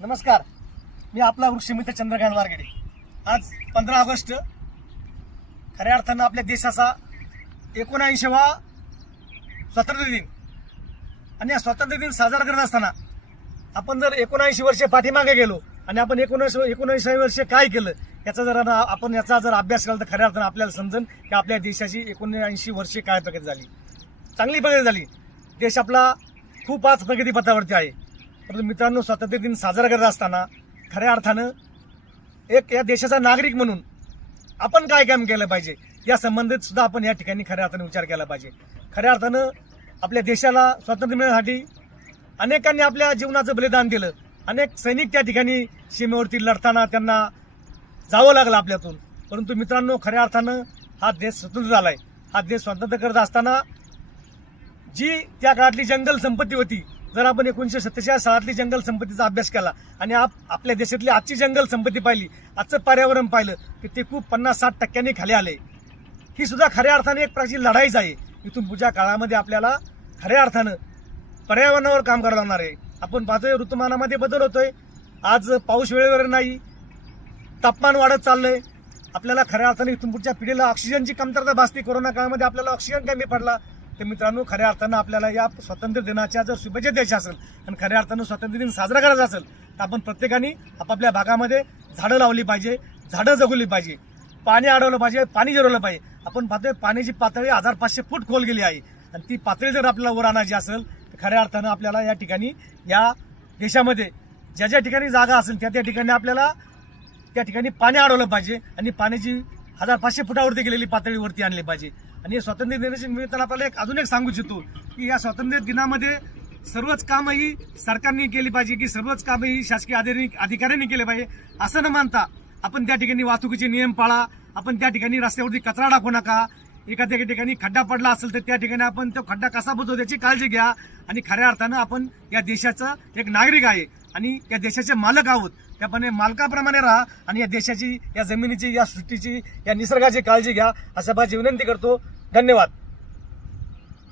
नमस्कार, मी आपला वृक्षमित्र चंद्रकांत वारगडे। आज 15 ऑगस्ट खऱ्या अर्थानं आपल्या देशाचा 79वा स्वातंत्र्य दिन आणि या स्वातंत्र्य दिन साजरा करत असताना आपण जर 79 वर्षे पाठीमागे गेलो आणि आपण 19 वर्षे काय केलं याचा जर आपण याचा जर अभ्यास केला तर खऱ्या अर्थानं आपल्याला समजेल की आपल्या देशाची 79 वर्षे काय प्रगती झाली, चांगली प्रगती झाली। देश आपला खूप आज प्रगतीपथावरती आहे। परंतु मित्रांनो, स्वातंत्र्य दिन साजरा करत असताना खऱ्या अर्थानं एक या देशाचा नागरिक म्हणून आपण काय काम केलं पाहिजे या संबंधित सुद्धा आपण या ठिकाणी खऱ्या अर्थानं विचार केला पाहिजे। खऱ्या अर्थानं आपल्या देशाला स्वातंत्र्य मिळण्यासाठी अनेकांनी आपल्या जीवनाचं बलिदान दिलं। अनेक सैनिक त्या ठिकाणी सीमेवरती लढताना त्यांना जावं लागलं आपल्यातून। परंतु मित्रांनो, खऱ्या अर्थानं हा देश स्वतंत्र झालाय। हा देश स्वतंत्र करत असताना जी त्या काळातली जंगल संपत्ती होती, जर आपण 1947 सालातली जंगल संपत्तीचा अभ्यास केला आणि आपल्या देशातली आजची जंगल संपत्ती पाहिली, आजचं पर्यावरण पाहिलं की ते खूप 50-60% खाली आले। ही सुद्धा खऱ्या अर्थाने एक प्रकारची लढाईच आहे। इथून पुढच्या काळामध्ये आपल्याला खऱ्या अर्थानं पर्यावरणावर काम करावं लागणार आहे। आपण पाहतोय ऋतुमानामध्ये बदल होतोय, आज पाऊस वेळेवर नाही, तापमान वाढत चाललंय। आपल्याला खऱ्या अर्थाने इथून पुढच्या पिढीला ऑक्सिजनची कमतरता भासते। कोरोना काळामध्ये आपल्याला ऑक्सिजन कमी पडला। तर मित्रांनो, खऱ्या अर्थानं आपल्याला या स्वातंत्र्य दिनाच्या जर शुभेच्छा द्यायच्या असेल आणि खऱ्या अर्थानं स्वातंत्र्य दिन साजरा करायचा असेल तर आपण प्रत्येकाने आपापल्या भागामध्ये झाडं लावली पाहिजे, झाडं जगवली पाहिजे, पाणी अडवलं पाहिजे, पाणी जिरवलं पाहिजे। आपण पाहतोय पाण्याची पातळी 1500 फूट खोल गेली आहे आणि ती पातळी जर आपल्याला वर आणायची असेल तर खऱ्या अर्थानं आपल्याला या ठिकाणी या देशामध्ये ज्या ज्या ठिकाणी जागा असेल त्या ठिकाणी आपल्याला त्या ठिकाणी पाणी अडवलं पाहिजे आणि पाण्याची 1500 फुटावरती गेलेली पातळी वरती आणली पाहिजे। आणि स्वातंत्र्य दिनाच्या निमित्तानं आपल्याला अजून एक सांगू इच्छितो की या स्वातंत्र्य दिनामध्ये सर्वच कामं ही सरकारने केली पाहिजे, की सर्वच कामं ही शासकीय अधिकाऱ्यांनी केले पाहिजे असं न मानता आपण त्या ठिकाणी वाहतुकीचे नियम पाळा, आपण त्या ठिकाणी रस्त्यावरती कचरा टाकू नका, एखाद्या ठिकाणी खड्डा पडला असेल तर त्या ठिकाणी आपण तो खड्डा कसा बुजवतो याची काळजी घ्या। आणि खऱ्या अर्थानं आपण या देशाचा एक नागरिक आहे आणि या देशाचे मालक आहोत, त्याप्रमाणे मालकाप्रमाणे राहा आणि या देशाची, या जमिनीची, या सृष्टीची, या निसर्गाची काळजी घ्या असं माझी विनंती करतो। धन्यवाद।